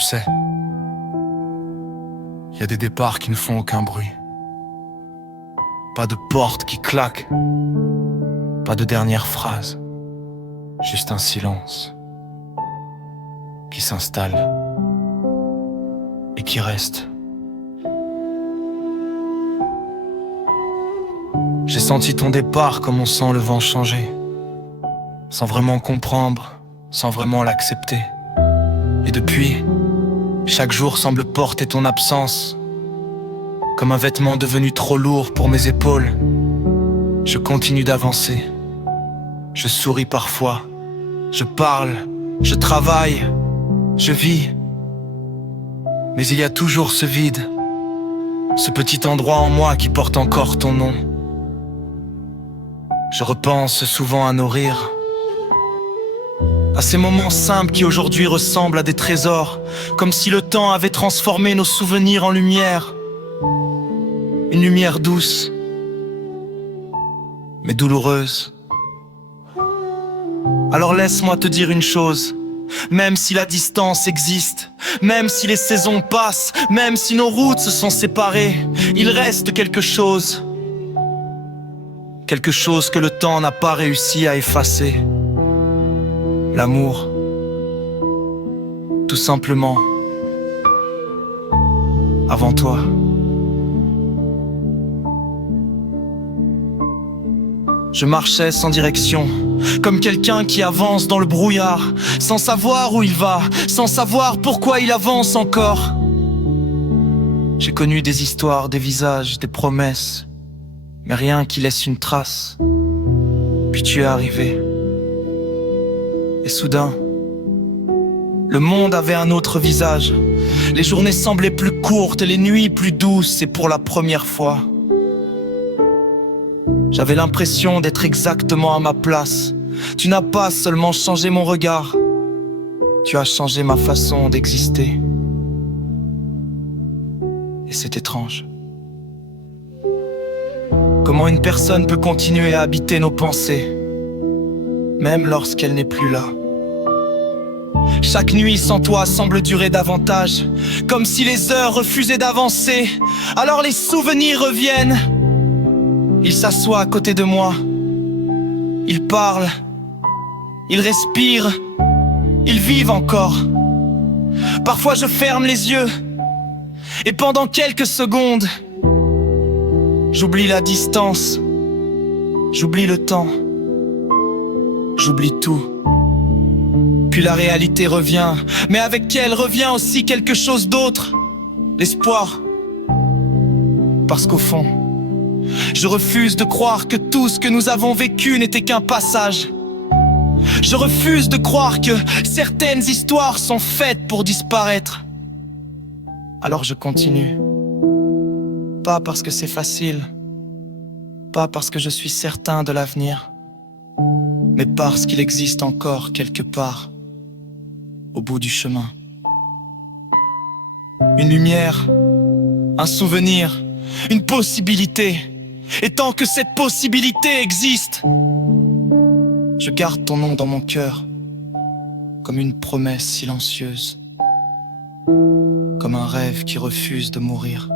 Tu sais, il y a des départs qui ne font aucun bruit. Pas de porte qui claque, pas de dernière phrase. Juste un silence qui s'installe et qui reste. J'ai senti ton départ comme on sent le vent changer, sans vraiment comprendre, sans vraiment l'accepter. Et depuis, chaque jour semble porter ton absence, comme un vêtement devenu trop lourd pour mes épaules. Je continue d'avancer, je souris parfois, je parle, je travaille, je vis. Mais il y a toujours ce vide, ce petit endroit en moi qui porte encore ton nom. Je repense souvent à nos rires, à ces moments simples qui aujourd'hui ressemblent à des trésors, comme si le temps avait transformé nos souvenirs en lumière. Une lumière douce, mais douloureuse. Alors laisse-moi te dire une chose, même si la distance existe, même si les saisons passent, même si nos routes se sont séparées, il reste quelque chose que le temps n'a pas réussi à effacer. L'amour, tout simplement, avant toi. Je marchais sans direction, comme quelqu'un qui avance dans le brouillard, sans savoir où il va, sans savoir pourquoi il avance encore. J'ai connu des histoires, des visages, des promesses, mais rien qui laisse une trace. Puis tu es arrivé. Et soudain, le monde avait un autre visage. Les journées semblaient plus courtes et les nuits plus douces, et pour la première fois, j'avais l'impression d'être exactement à ma place. Tu n'as pas seulement changé mon regard, tu as changé ma façon d'exister. Et c'est étrange. Comment une personne peut continuer à habiter nos pensées, même lorsqu'elle n'est plus là. Chaque nuit sans toi semble durer davantage, comme si les heures refusaient d'avancer. Alors les souvenirs reviennent. Ils s'assoient à côté de moi. Ils parlent. Ils respirent. Ils vivent encore. Parfois je ferme les yeux. Et pendant quelques secondes, j'oublie la distance. J'oublie le temps. J'oublie tout. Puis la réalité revient, mais avec elle revient aussi quelque chose d'autre. L'espoir. Parce qu'au fond, je refuse de croire que tout ce que nous avons vécu n'était qu'un passage. Je refuse de croire que certaines histoires sont faites pour disparaître. Alors je continue. Pas parce que c'est facile, pas parce que je suis certain de l'avenir, mais parce qu'il existe encore quelque part, au bout du chemin. Une lumière, un souvenir, une possibilité. Et tant que cette possibilité existe, je garde ton nom dans mon cœur, comme une promesse silencieuse, comme un rêve qui refuse de mourir.